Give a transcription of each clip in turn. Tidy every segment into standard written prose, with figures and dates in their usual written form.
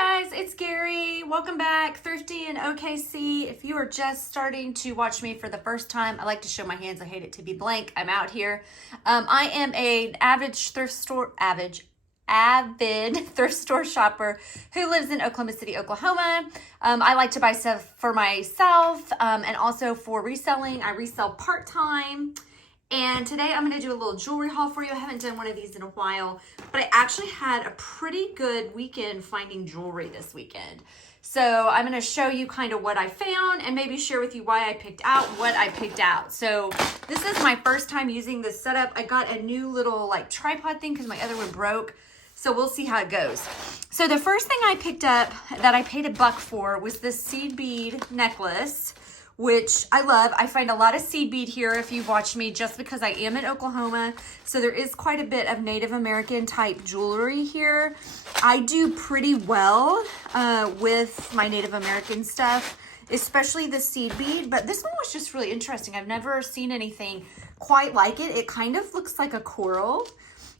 Hi guys, it's Gary. Welcome back, Thrifty in OKC. If you are just starting to watch me for the first time, I like to show my hands. I hate it to be blank. I'm out here. I am an avid thrift store shopper who lives in Oklahoma City, Oklahoma. I like to buy stuff for myself and also for reselling. I resell part-time. And today I'm going to do a little jewelry haul for you. I haven't done one of these in a while, but I actually had a pretty good weekend finding jewelry this weekend. So I'm going to show you kind of what I found and maybe share with you why I picked out what I picked out. So this is my first time using this setup. I got a new little like tripod thing because my other one broke. So we'll see how it goes. So the first thing I picked up that I paid $1 for was this seed bead necklace, which I love. I find a lot of seed bead here if you've watched me, just because I am in Oklahoma. So there is quite a bit of Native American type jewelry here. I do pretty well with my Native American stuff, especially the seed bead, but this one was just really interesting. I've never seen anything quite like it. It kind of looks like a coral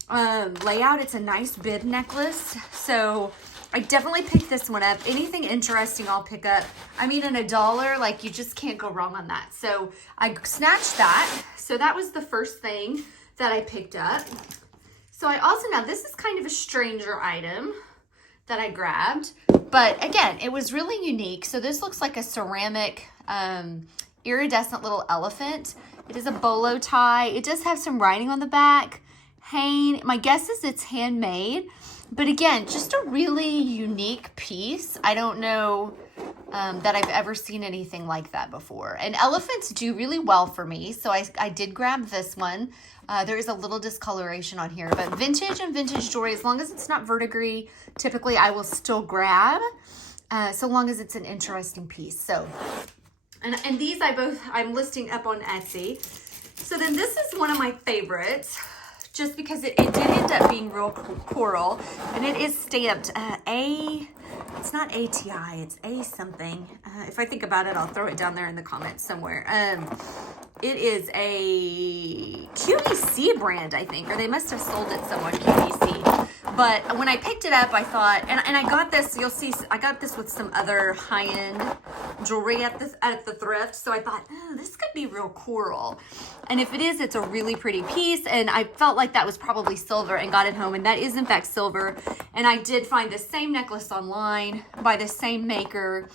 layout. It's a nice bib necklace. So I definitely picked this one up. Anything interesting I'll pick up. I mean, in $1, like, you just can't go wrong on that. So I snatched that. So that was the first thing that I picked up. So I also, now this is kind of a stranger item that I grabbed, but again, it was really unique. So this looks like a ceramic iridescent little elephant. It is a bolo tie. It does have some writing on the back. Hain, my guess is it's handmade. But again, just a really unique piece. I don't know that I've ever seen anything like that before. And elephants do really well for me, so I did grab this one. There is a little discoloration on here, but vintage and vintage jewelry, as long as it's not verdigris, typically I will still grab, so long as it's an interesting piece. So, and these I'm listing up on Etsy. So then this is one of my favorites, just because it did end up being real coral, and it is stamped it's not ATI, it's A something. If I think about it, I'll throw it down there in the comments somewhere. It is a QVC brand, I think, or they must have sold it somewhere, QVC. But when I picked it up, I thought, and I got this, you'll see, I got this with some other high-end jewelry at the thrift. So I thought, oh, this could be real coral. And if it is, it's a really pretty piece. And I felt like that was probably silver and got it home. And that is, in fact, silver. And I did find the same necklace online by the same maker,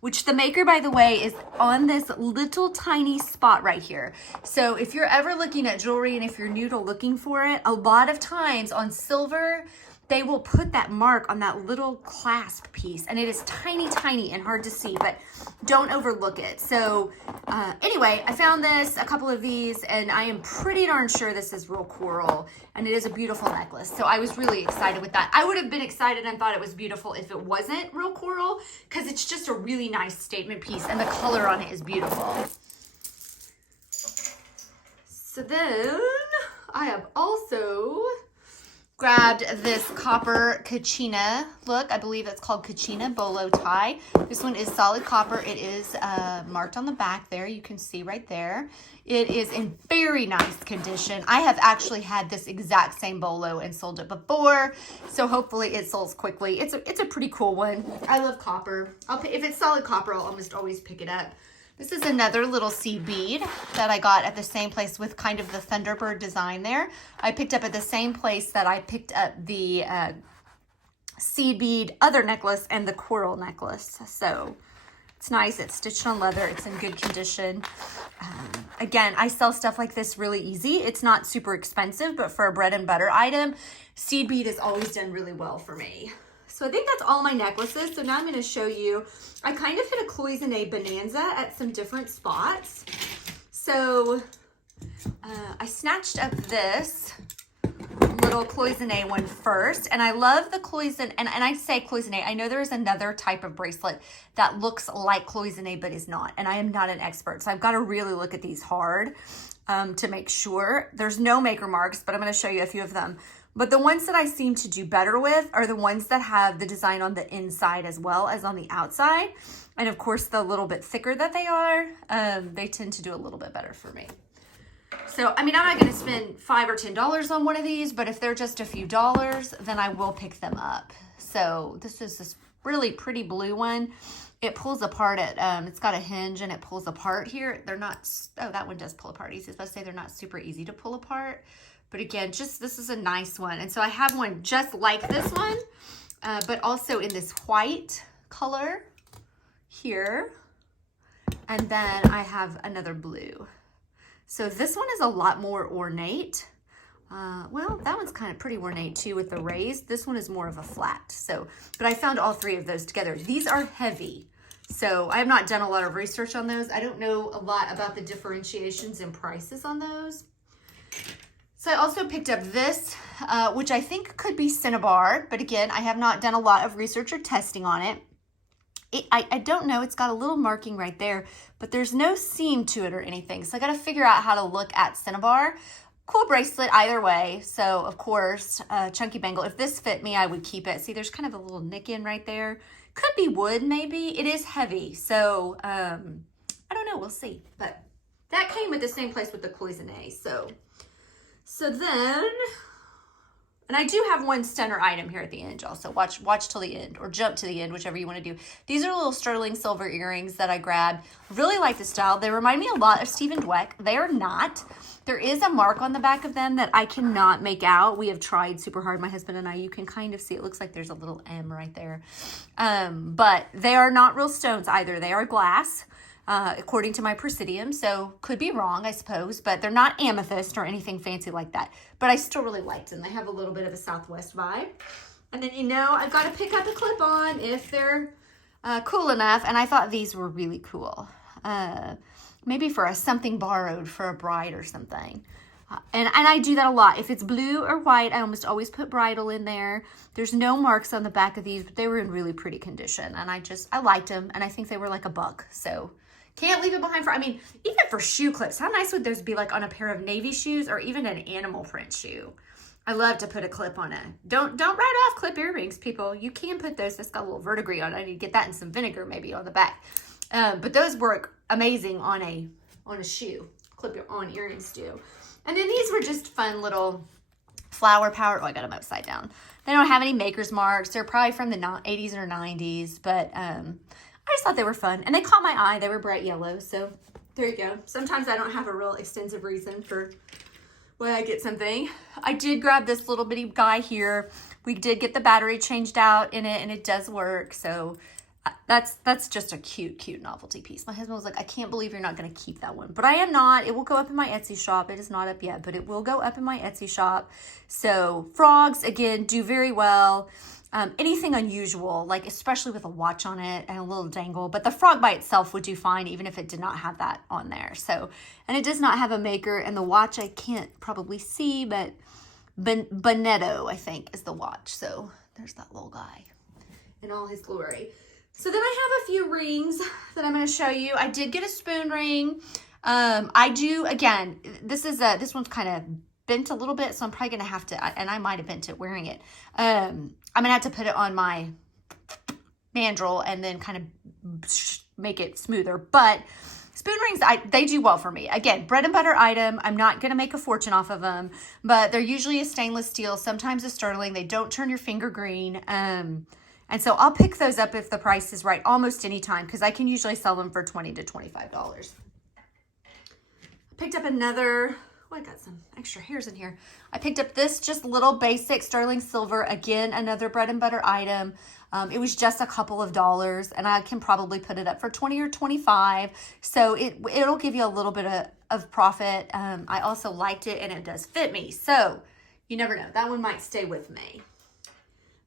which the maker, by the way, is on this little tiny spot right here. So if you're ever looking at jewelry and if you're new to looking for it, a lot of times on silver, they will put that mark on that little clasp piece, and it is tiny, tiny and hard to see, but don't overlook it. So anyway, I found this, a couple of these, and I am pretty darn sure this is real coral, and it is a beautiful necklace. So I was really excited with that. I would have been excited and thought it was beautiful if it wasn't real coral, because it's just a really nice statement piece, and the color on it is beautiful. So then I have also grabbed this copper kachina look. I believe it's called kachina bolo tie. This one is solid copper. It is marked on the back there. You can see right there. It is in very nice condition. I have actually had this exact same bolo and sold it before, so hopefully it sells quickly. It's a pretty cool one. I love copper. If it's solid copper, I'll almost always pick it up. This is another little seed bead that I got at the same place with kind of the Thunderbird design there. I picked up at the same place that I picked up the seed bead other necklace and the coral necklace. So it's nice. It's stitched on leather. It's in good condition. Again, I sell stuff like this really easy. It's not super expensive, but for a bread and butter item, seed bead has always done really well for me. So I think that's all my necklaces. So now I'm going to show you, I kind of hit a cloisonne bonanza at some different spots. So I snatched up this little cloisonne one first, and I love the cloisonne, and I say cloisonne, I know there's another type of bracelet that looks like cloisonne but is not, and I am not an expert, so I've got to really look at these hard to make sure. There's no maker marks, but I'm going to show you a few of them. But the ones that I seem to do better with are the ones that have the design on the inside as well as on the outside. And of course, the little bit thicker that they are, they tend to do a little bit better for me. So, I mean, I'm not going to spend $5 or $10 on one of these, but if they're just a few dollars, then I will pick them up. So this is this really pretty blue one. It pulls apart at, it's got a hinge and it pulls apart here. They're not, oh, that one does pull apart. He's supposed to say they're not super easy to pull apart. But again, just, this is a nice one. And so I have one just like this one, but also in this white color here. And then I have another blue. So this one is a lot more ornate. Well, that one's kind of pretty ornate too with the raised. This one is more of a flat. So, but I found all three of those together. These are heavy. So I have not done a lot of research on those. I don't know a lot about the differentiations in prices on those. So I also picked up this, which I think could be Cinnabar, but again, I have not done a lot of research or testing on it. I don't know, it's got a little marking right there, but there's no seam to it or anything. So I got to figure out how to look at Cinnabar. Cool bracelet either way. So of course, chunky bangle. If this fit me, I would keep it. See, there's kind of a little nick in right there. Could be wood maybe. It is heavy. So I don't know, we'll see. But that came at the same place with the cloisonne. So then, and I do have one stunner item here at the end, y'all. So watch till the end or jump to the end, whichever you want to do. These are little sterling silver earrings that I grabbed. Really like the style. They remind me a lot of Stephen Dweck. They are not. There is a mark on the back of them that I cannot make out. We have tried super hard, my husband and I. You can kind of see, it looks like there's a little M right there. But they are not real stones either. They are glass. According to my Presidium, so could be wrong, I suppose, but they're not amethyst or anything fancy like that. But I still really liked them. They have a little bit of a Southwest vibe. And then, you know, I've got to pick up a clip-on if they're cool enough, and I thought these were really cool. Maybe for a something borrowed for a bride or something. And I do that a lot. If it's blue or white, I almost always put bridal in there. There's no marks on the back of these, but they were in really pretty condition. And I liked them, and I think they were like $1. So can't leave it behind for, I mean, even for shoe clips, how nice would those be like on a pair of navy shoes or even an animal print shoe? I love to put a clip on it. Don't write off clip earrings, people. You can put those. That's got a little verdigris on it. I need to get that in some vinegar maybe on the back. But those work amazing on a shoe. Clip your on earrings do. And then these were just fun little flower power. Oh, I got them upside down. They don't have any maker's marks. They're probably from the 80s or 90s, but I just thought they were fun. And they caught my eye. They were bright yellow, so there you go. Sometimes I don't have a real extensive reason for why I get something. I did grab this little bitty guy here. We did get the battery changed out in it, and it does work, so that's just a cute novelty piece. My husband was like, I can't believe you're not going to keep that one. But I am not. It will go up in my Etsy shop. It is not up yet, but it will go up in my Etsy shop. So frogs, again, do very well. Anything unusual, like especially with a watch on it and a little dangle, but the frog by itself would do fine even if it did not have that on there. So, and it does not have a maker, and the watch I can't probably see, but Bonetto, I think, is the watch. So there's that little guy in all his glory. So then I have a few rings that I'm going to show you. I did get a spoon ring. I do, again, this one's kind of bent a little bit, so I'm probably going to have to, and I might have bent it wearing it. I'm going to have to put it on my mandrel and then kind of make it smoother. But spoon rings, they do well for me. Again, bread and butter item. I'm not going to make a fortune off of them, but they're usually a stainless steel, sometimes a sterling. They don't turn your finger green. And so I'll pick those up if the price is right almost any time, because I can usually sell them for $20 to $25. Picked up another, oh, I got some extra hairs in here. I picked up this just little basic sterling silver. Again, another bread and butter item. It was just a couple of dollars, and I can probably put it up for 20 or 25. So it'll give you a little bit of profit. I also liked it, and it does fit me. So you never know. That one might stay with me.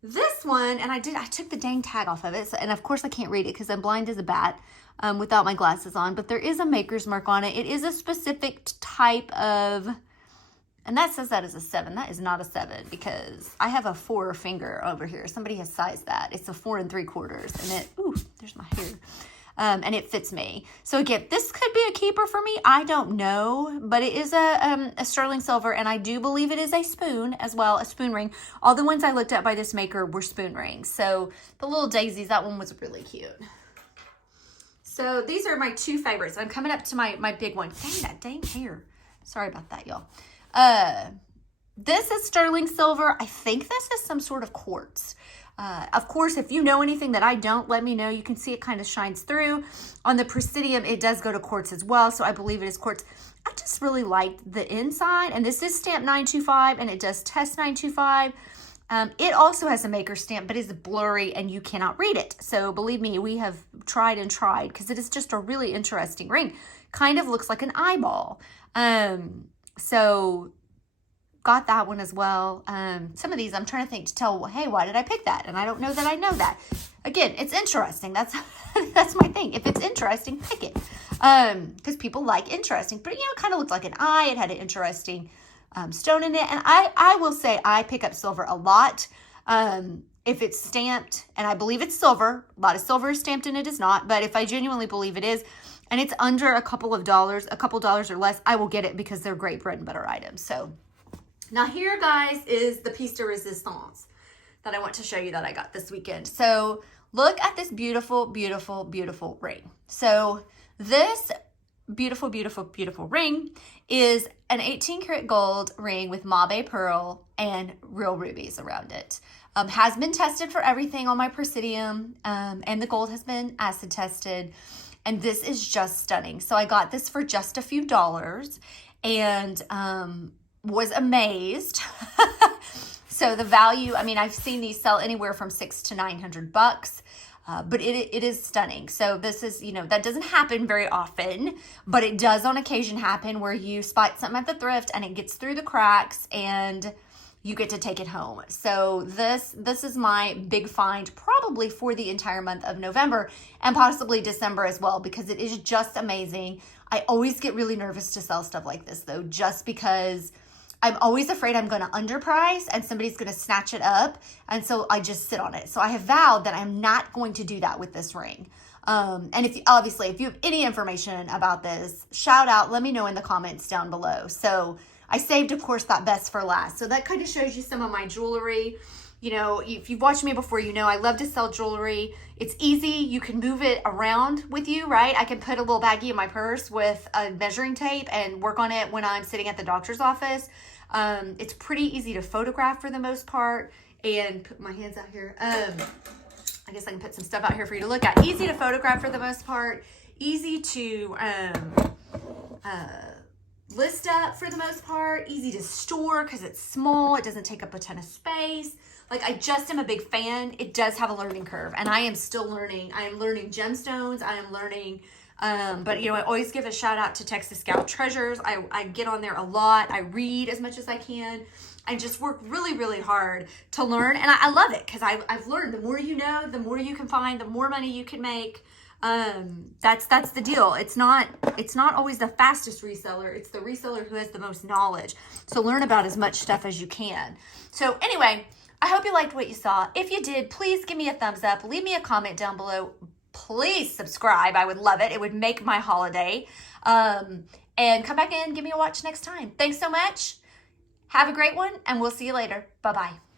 This one, and I took the dang tag off of it, so, and of course I can't read it because I'm blind as a bat without my glasses on, but there is a maker's mark on it. It is a specific type of, and that says that is a 7. That is not a 7 because I have a 4 finger over here. Somebody has sized that. It's a 4 3/4, and it, ooh, there's my hair. And it fits me. So again, this could be a keeper for me. I don't know, but it is a sterling silver, and I do believe it is a spoon as well, a spoon ring. All the ones I looked at by this maker were spoon rings. So the little daisies, that one was really cute. So these are my 2 favorites. I'm coming up to my big one. Dang, that dang hair. Sorry about that, y'all. This is sterling silver. I think this is some sort of quartz. Of course, if you know anything that I don't, let me know. You can see it kind of shines through. On the Presidium, it does go to quartz as well, so I believe it is quartz. I just really liked the inside, and this is stamp 925, and it does test 925. It also has a maker stamp, but it's blurry, and you cannot read it. So believe me, we have tried and tried, because it is just a really interesting ring. Kind of looks like an eyeball. So got that one as well. Some of these I'm trying to think to tell, hey, why did I pick that? And I don't know that I know that. Again, it's interesting. That's that's my thing. If it's interesting, pick it. Because people like interesting. But, it kind of looked like an eye. It had an interesting stone in it. And I will say I pick up silver a lot. If it's stamped, and I believe it's silver. A lot of silver is stamped and it is not. But if I genuinely believe it is, and it's under a couple dollars or less, I will get it because they're great bread and butter items. So now here, guys, is the piece de resistance that I want to show you that I got this weekend. So look at this beautiful, beautiful, beautiful ring. So this beautiful, beautiful, beautiful ring is an 18 karat gold ring with Mabe pearl and real rubies around it. Has been tested for everything on my Presidium, and the gold has been acid tested. And this is just stunning. So I got this for just a few dollars and was amazed. So the value, I mean, I've seen these sell anywhere from $600 to $900, but it is stunning. So this is, that doesn't happen very often, but it does on occasion happen where you spot something at the thrift and it gets through the cracks and you get to take it home. So this is my big find probably for the entire month of November and possibly December as well, because it is just amazing. I always get really nervous to sell stuff like this though, just because I'm always afraid I'm going to underprice and somebody's going to snatch it up. And so I just sit on it. So I have vowed that I'm not going to do that with this ring. And if you have any information about this, shout out, let me know in the comments down below. So I saved, of course, that best for last. So that kind of shows you some of my jewelry. If you've watched me before, I love to sell jewelry. It's easy. You can move it around with you, right? I can put a little baggie in my purse with a measuring tape and work on it when I'm sitting at the doctor's office. It's pretty easy to photograph for the most part. And put my hands out here. I guess I can put some stuff out here for you to look at. Easy to photograph for the most part. Easy to list up for the most part. Easy to store because it's small. It doesn't take up a ton of space. Like, I just am a big fan. It does have a learning curve, and I am still learning. I am learning gemstones. I am learning, but I always give a shout out to Texas Scout Treasures. I get on there a lot. I read as much as I can. I just work really, really hard to learn, and I love it because I've learned the more you know, the more you can find, the more money you can make. That's the deal. It's not always the fastest reseller. It's the reseller who has the most knowledge. So learn about as much stuff as you can. So anyway, I hope you liked what you saw. If you did, please give me a thumbs up. Leave me a comment down below. Please subscribe. I would love it. It would make my holiday. And come back in, give me a watch next time. Thanks so much. Have a great one, and we'll see you later. Bye-bye.